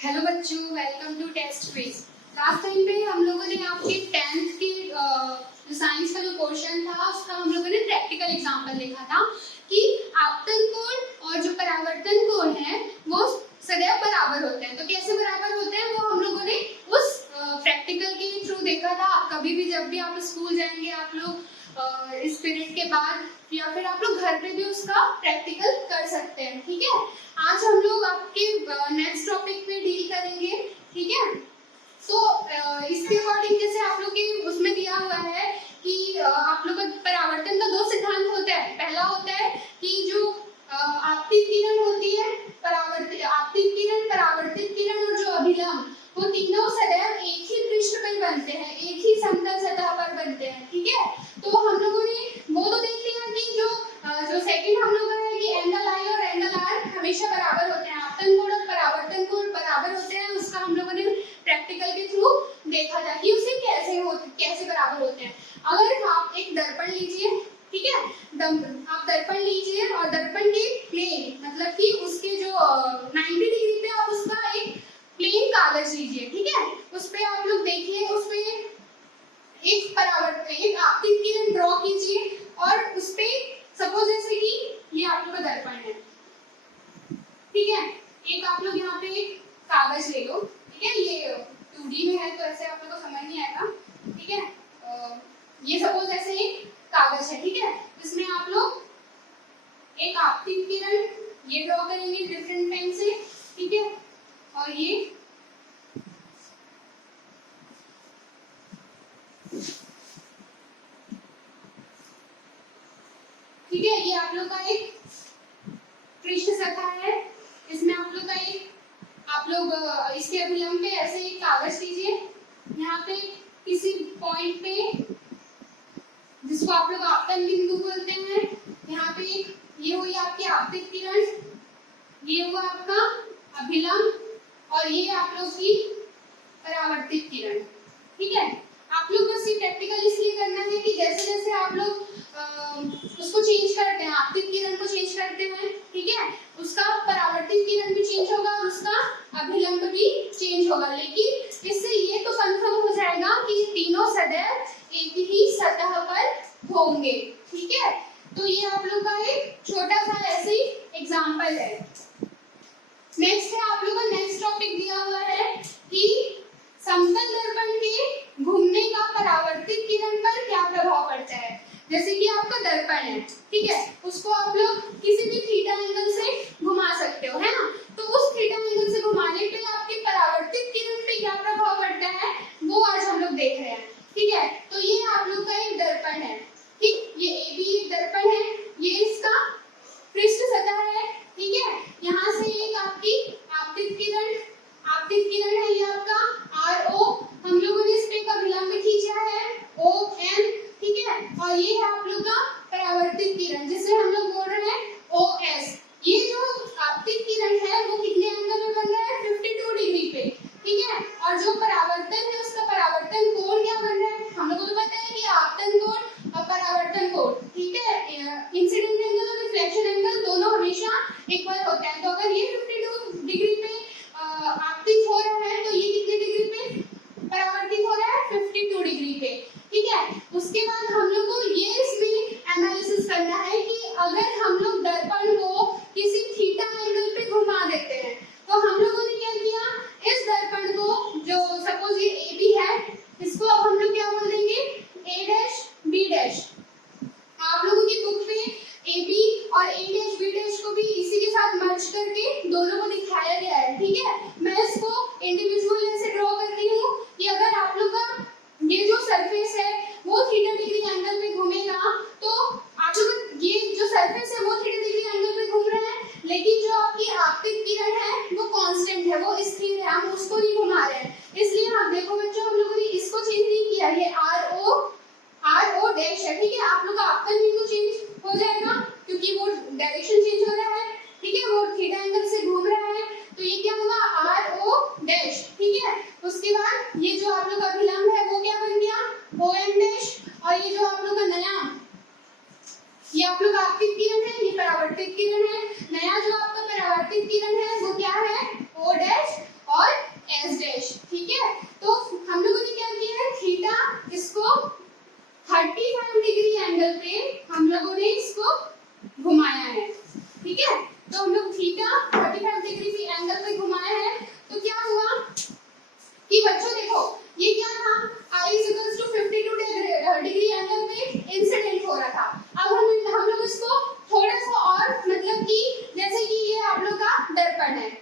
Hello बच्चों, welcome to test quiz. Last time पे हम लोगों ने आपके 10th के जो साइंस का जो क्वेश्चन था उसका हम लोगों ने प्रैक्टिकल एग्जांपल देखा था कि आपतन कोण और जो परावर्तन कोण है वो सदैव बराबर होते हैं। तो कैसे बराबर होते हैं वो हम लोगों ने उस प्रैक्टिकल के थ्रू देखा था। कभी भी जब भी आप स्कूल जाएंगे आप लोग इस पीरियड के बाद या फिर आप लोग घर पे भी उसका प्रैक्टिकल कर सकते हैं। ठीक है, आज हम लोग आपके नेक्स्ट टॉपिक पे डील करेंगे। ठीक है, तो इसके अकॉर्डिंग जैसे आप लोग के उसमें दिया हुआ है कि आप लोग का परावर्तन का दो सिद्धांत होता है। पहला होता है कि जो आपतित किरण होती है, आपतित किरण, परावर्तित किरण और जो अभिलंब, वो तीनों सदैव एक ही पृष्ठ पर बनते हैं, एक ही समतल सतह पर बनते हैं। ठीक है, तो हम लोगों ने वो तो देख लिया कि जो सेकंड हम लोग का है कि एंगल आई और एंगल आर हमेशा बराबर होते हैं, आपतन कोण और परावर्तन कोण बराबर होते हैं। उसका हम लोगों ने प्रैक्टिकल के थ्रू देखा था कि उसे कैसे बराबर होते हैं। अगर आप एक दर्पण लीजिए, ठीक है, आप दर्पण लीजिए और दर्पण के प्लेन मतलब कि उसके जो 90 डिग्री पे आप उसका एक प्लेन कागज लीजिए। ठीक है, उस पे आप लोग देखिए, उस पे एक आपतित किरण ड्रॉ कीजिए और उस पे सपोज जैसे कि ये आप लोग का दर्पण है। ठीक है, एक आप लोग यहाँ पे एक कागज ले लो। ठीक है, ये 2D में है तो ऐसे आप लोग को समझ नहीं आएगा। ठीक है, ये सपोज ऐसे एक कागज है। ठीक है, इसमें आप लोग एक आपतित किरण ये ड्रॉ करेंगे डिफरेंट पेन से। ठीक है, और ये ठीक है, ये आप लोग का एक पृष्ठ सतह है। इसमें आप लोग का एक इसके अभिलंब पे ऐसे एक कागज लीजिए, यहाँ पे किसी पॉइंट पे जिसको आप लोग आपतन बिंदु बोलते हैं, यहाँ पे ये हुई आपकी आपतित किरण, ये हुआ आपका अभिलंब और ये आप लोग की परावर्तित किरण। ठीक है, आप लोग बस ये प्रैक्टिकल इसलिए करना है कि जैसे जैसे आप लोग उसको चेंज करते हैं, आपतित किरण को चेंज करते हैं, ठीक है, उसका परावर्तित किरण भी चेंज होगा और उसका अभिलंब भी चेंज होगा। लेकिन इससे ये तो कंफर्म हो जाएगा कि ये तीनों सदैव एक ही सतह पर होंगे। ठीक है, तो ये आप लोग का एक छोटा सा ऐसे एग्जांपल है। नेक्स्ट है आप लोग का नेक्स्ट टॉपिक दिया हुआ है कि समतल दर्पण के घूमने का परावर्तित किरण पर क्या प्रभाव पड़ता है। जैसे कि आपका दर्पण है, ठीक है, उसको आप लोग किसी भी थीटा एंगल से घुमा सकते हो, है ना। तो उस थीटा एंगल से घुमाने पे आपके परावर्तित किरण पे क्या प्रभाव पड़ता है वो आज हम लोग देख रहे हैं। ठीक है, तो ये आप लोग का एक दर्पण है। ठीक, ये ए बी एक दर्पण है, ये इसका पृष्ठ सतह है। ठीक है, यहाँ से एक आपकी आपतित किरण है, ये आपका आर ओ, हम लोगों ने इस पे का विलंब खींचा है ओ एन। ठीक है, और ये है आप लोग का परावर्तित किरण जिसे हम लोग बोल रहे हैं ओ एस। ये जो आपतित किरण है वो कितने एंगल में बन रहा है, 52 डिग्री पे। ठीक है, और जो परावर्तन है उसका परावर्तन कोण क्या बन रहा है, हम लोगों को पता है कि आपतन कोण और परावर्तन कोण, ठीक है, इंसिडेंट एंगल और रिफ्लेक्शन एंगल दोनों हमेशा इक्वल होते हैं। तो अगर ये 52 डिग्री पे आपतित हो रहा है तो ये कितने डिग्री पे परावर्तित हो रहा है, 52 डिग्री पे। ठीक है, उसके बाद हम लोग को ये इसमें एनालिसिस करना है कि अगर हम लोग दर्पण को किसी थीटा एंगल पे घुमा देते हैं तो हम लोगों ने क्या किया, इस दर्पण को जो सपोज ये ए बी है, इसको अब हम लोग क्या बोल देंगे, ए डैश बी डैश। आप लोगों की बुक पे ए बी और ए डैश बी डैश को भी इसी के साथ मर्ज करके दोनों को दिखाया गया है। ठीक है, मैं इसको इंडिविजुअल ऐसे ड्रॉ कर रही हूँ कि अगर आप लोग का ये जो सरफेस है वो थीटा डिग्री एंगल पे घूमेगा तो आप लोग ये जो सरफेस है वो थीटा डिग्री एंगल पे घूम रहा है, लेकिन जो आपकी आपतित किरण है वो कांस्टेंट है, वो स्थिर है, हम उसको नहीं घुमा रहे हैं। इसलिए आप देखो बच्चों, हम लोगों ने इसको चेंज नहीं किया, ये आर ओ डैश है। ठीक है, आप लोग का आपतन बिंदु चेंज हो जाएगा क्योंकि वो डायरेक्शन चेंज हो रहा है। ठीक है, वो थीटा एंगल से घूम रहा है तो ये क्या होगा, आर ओ डैश। ठीक है, उसके बाद ये जो आप लोग का अभिलंब है वो क्या बन गया, ओ एन डैश, और ये जो आप लोग का नया ये आप लोग आपतित किरण है, ये परावर्तित किरण है, नया जो आपका परावर्तित किरण है वो क्या है, ओ डैश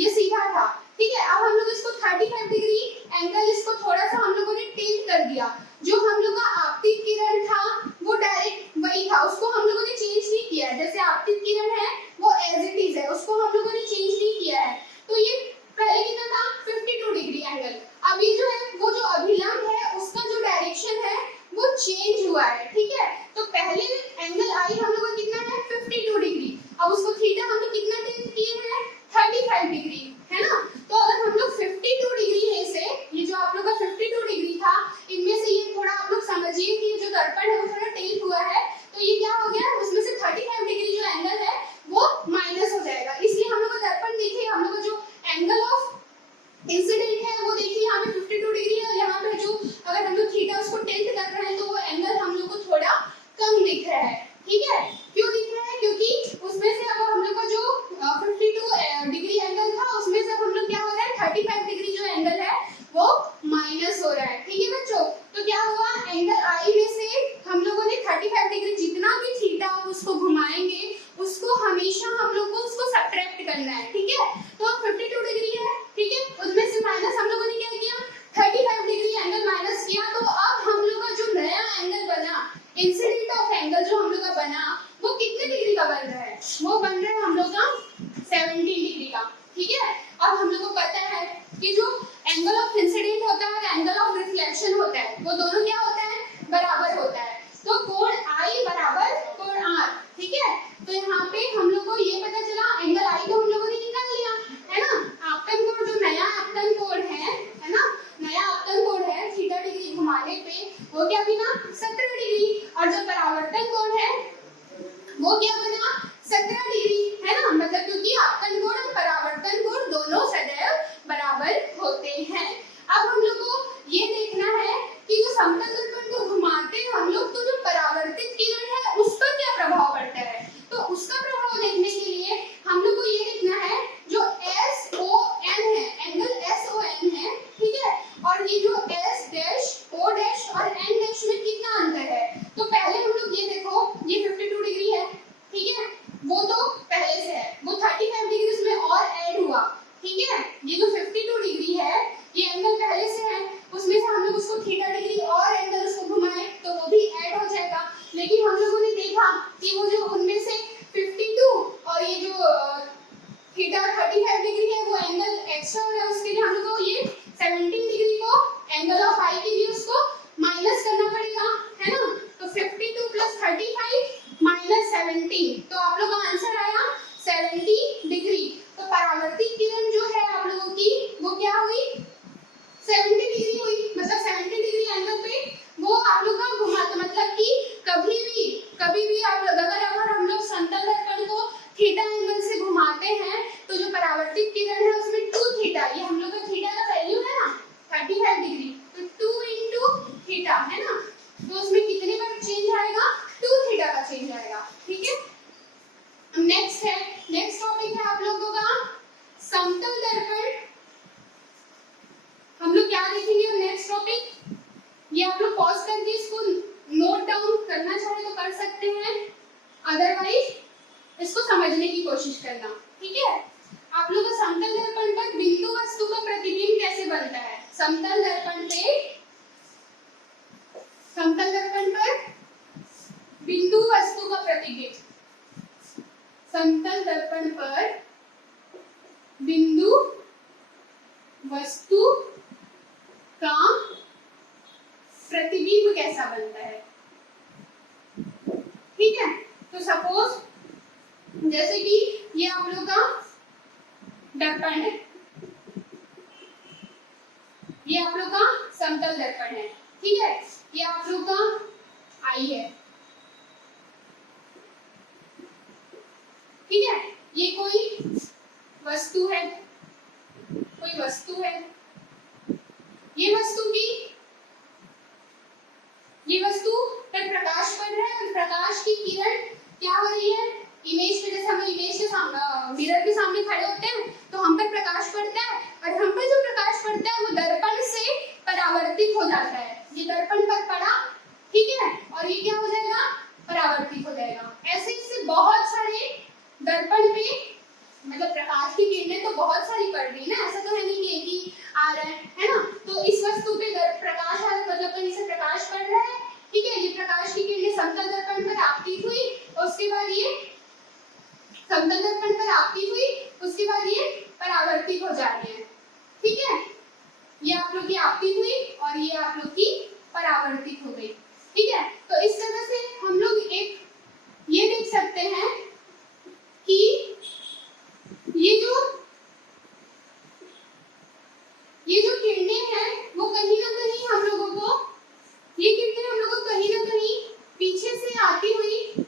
ये सीधा था, ठीक है। अब हम लोग इसको 35 डिग्री एंगल, इसको थोड़ा सा हम लोगों ने टिल्ट कर दिया। जो हम लोग का आपतित किरण था वो डायरेक्ट वही था, उसको हम लोगों ने चेंज नहीं किया है। जैसे आपतित किरण है वो एज इट इज है, उसको हम लोगों ने चेंज नहीं किया है। तो ये पहले कितना था 52 डिग्री एंगल। अभी जो है वो जो अभिलंब है उसका जो डायरेक्शन है वो चेंज हुआ है, ठीक है। तो पहले एंगल आई हम लोग का कितना है 52 डिग्री, अब उसको थीटा हम लोग कितना चेंज किए हैं 35 डिग्री, है ना। तो अगर हम लोग 52 डिग्री में से ये जो आप लोग का 52 डिग्री था, इनमें से ये थोड़ा आप लोग समझिए कि जो दर्पण है वो थोड़ा टिल्ट हुआ है, तो ये क्या हो गया, उसमें से 35 डिग्री जो एंगल है वो माइनस हो जाएगा। इसलिए हम लोग का दर्पण देखिए, हम लोग का जो एंगल ऑफ इंसिडेंट है वो देखिए यहाँ पे 52 डिग्री है, और यहाँ पे जो अगर हम लोग थीटा उसको टिल्ट कर रहे हैं तो वो एंगल हम लोग को थोड़ा कम दिख रहा है, ठीक है। क्यों दिख रहा है, क्योंकि उसमें से अब हम लोग का जो 52 डिग्री एंगल था उसमें से हम लोग क्या हो रहा है 35 डिग्री जो एंगल है वो माइनस हो रहा है, ठीक है बच्चों। तो क्या हुआ, एंगल आई में से हम लोगों ने 35 डिग्री जितना भी थीटा उसको घुमाएंगे उसको हमेशा हम लोग को उसको सब्ट्रैक्ट करना है, ठीक है। तो 52 डिग्री है, ठीक है, उसमें से माइनस हम लोगों ने क्या किया 35 डिग्री एंगल माइनस किया। तो अब हम लोग का जो नया एंगल बना, इंसिडेंट ऑफ एंगल जो हम लोग का बना वो कितने डिग्री का बन रहा है, वो बन रहा है हम लोग का 17 डिग्री का, ठीक है। अब हम लोग को पता है कि जो एंगल ऑफ इंसिडेंट होता है और एंगल ऑफ रिफ्लेक्शन होता है वो दोनों क्या होता है, बराबर होता है। तो कोण आई बराबर कोण आर, ठीक है। तो यहाँ पे हम लोग को ये पता चला एंगल आई तो हम लोगों ने निकाल लिया, है ना। आपतन कोण जो नया आपतन कोण है ना, नया आपतन कोण है थीटा डिग्री घुमाने पे वो क्या बना 17 डिग्री, और जो परावर्तन कोण है वो क्या बना 17 डिग्री, है ना। मतलब क्योंकि आपतन कोण और परावर्तन कोण दोनों सदैव बराबर होते हैं। अब हम लोग को ये देखना है कि जो समतल दर्पण को घुमाते हैं हम लोग तो जो परावर्तित किरण है उस पर क्या प्रभाव पड़ता है, तो उसका प्रभाव देखने के लिए हम लोग को ये देखना है जो SON है, एंगल SON है, ठीक है। और ये जो S डैश O डैश और N डैश में कितना अंतर है, तो पहले हम लोग ये देखो ये 52 डिग्री है, ठीक है, वो तो पहले से है, वो 35 डिग्री उसमें और ऐड हुआ, ठीक है। ये जो 52 डिग्री है ये एंगल पहले से है, उसमें से हम लोग उसको थीटा डिग्री और एंगल उसको घुमाए तो वो भी ऐड हो जाएगा। लेकिन हम लोगों ने देखा कि वो जो उनमें से 52 और ये जो थीटा 35 डिग्री है वो एंगल एक्स्ट्रा हो रहा है, उसके लिए हम लोग को ये 17 डिग्री को एंगल ऑफ आई के लिए उसको माइनस करना पड़ेगा, है ना। तो 52 प्लस 35 माइनस 17, तो आप लोग का आंसर आया 70 डिग्री। तो परावर्तित किरण जो है आप लोगों की वो क्या हुई 70 डिग्री हुई, मतलब 70 डिग्री एंगल पे वो आप लोग का घुमाता, मतलब कि कभी भी आप लोग अगर हम लोग समतल दर्पण को थीटा एंगल से घुमाते हैं तो जो परावर्तित किरण है उसमें 2 थीटा, ये हम लोग का थीटा का वैल्यू है ना 35 डिग्री, तो 2 into थीटा है ना, तो उसमें कितने का चेंज आएगा 2 थीटा का चेंज आएगा, ठीक है। नेक्स्ट है, नेक्स्ट टॉपिक है आप लोगों का समतल दर्पण। हम लोग क्या देखेंगे नेक्स्ट टॉपिक, ये आप लोग पॉज करके इसको नोट डाउन करना चाहे तो कर सकते हैं, अदरवाइज इसको समझने की कोशिश करना, ठीक है। आप लोग का समतल दर्पण पर बिंदु वस्तु का प्रतिबिंब कैसे बनता है, समतल दर्पण पर बिंदु वस्तु का प्रतिबिंब, समतल दर्पण पर बिंदु वस्तु का प्रतिबिंब कैसा बनता है, ठीक है। तो सपोज जैसे कि ये आप लोग का दर्पण है, ये आप लोग का समतल दर्पण है, ठीक है, ये आप लोग का आई है, ठीक है। ये कोई वस्तु है, ये वस्तु पर प्रकाश पड़ रहा है और प्रकाश की किरण क्या हो रही है इमेज पे, जैसे हम इमेज के सामने मिरर के सामने खड़े होते हैं तो हम पर प्रकाश पड़ता है और हम पर जो प्रकाश पड़ता है वो दर्पण से परावर्तित हो जाता है, ये दर्पण पर पड़ा, ठीक है, और ये क्या हो जाएगा परावर्तित हो जाएगा। ऐसे इससे बहुत सारे दर्पण पे मतलब प्रकाश की किरणें तो बहुत सारी पड़ रही है ना, ऐसा तो है नहीं कि एक ही आ रहा है ना। तो इस वस्तु पे प्रकाश आ रहा है, मतलब कहीं से प्रकाश पड़ रहा है, ठीक है। ये प्रकाश की किरणें समतल दर्पण पर आपतित हुई और उसके बाद ये समतल दर्पण पर आपतित हुई, उसके बाद ये परावर्तित हो जा रही है, ठीक है। ये आप लोग की आपतित हुई और ये आप लोग की परावर्तित हो गई, ठीक है। तो इस तरह से हम लोग एक ये देख सकते हैं कि ये जो किरणें हैं वो कहीं ना कहीं हम लोगों को, ये किरणें हम लोगों को कहीं ना कहीं पीछे से आती हुई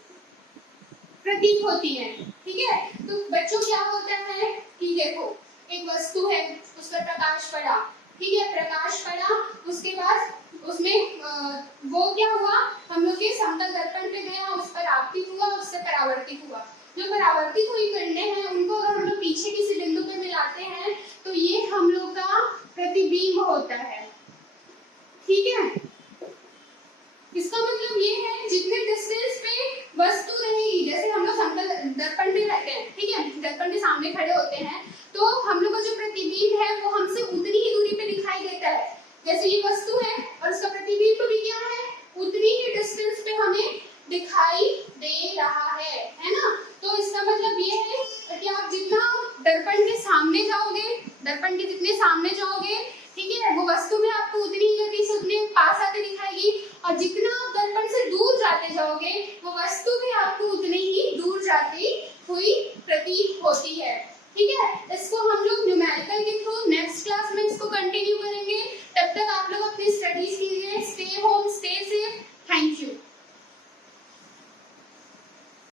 प्रतीत होती है, ठीक है। तो बच्चों क्या होता है कि देखो एक वस्तु है, उस पर प्रकाश पड़ा, ठीक है, प्रकाश पड़ा, उसके बाद उसमें वो क्या हुआ, हम लोग के समतल दर्पण पे गया, उस पर आपतित हुआ, उससे परावर्तित हुआ। जो परावर्तित हुई किरणें हैं उनको अगर हम लोग पीछे किसी बिंदु पे मिलाते हैं तो ये हम लोग का प्रतिबिंब होता है, ठीक है। इसका मतलब ये है जितने डिस्टेंस पे वस्तु रहेगी, जैसे हम लोग समतल दर्पण में रहते हैं, ठीक है, दर्पण के सामने खड़े होते हैं, तो हम लोग का जो प्रतिबिंब है वो हमसे उतनी ही दूरी पे दिखाई देता है। जैसे ये वस्तु है और उसका प्रतिबिंब भी क्या है, उतनी ही डिस्टेंस पे हमें दिखाई दे रहा है ना। तो इसका मतलब ये है कि आप जितना दर्पण के सामने जाओगे, दर्पण के जितने सामने जाओगे, ठीक है, वो वस्तु भी आपको उतनी ही गति से उतने पास आते दिखाएगी, और जितना आप दर्पण से दूर जाते जाओगे वो वस्तु भी आपको उतनी ही दूर जाती हुई प्रतीत होती है, ठीक है। इसको हम लोग न्यूमेरिकल के थ्रू नेक्स्ट क्लास में इसको कंटिन्यू करेंगे। तब तक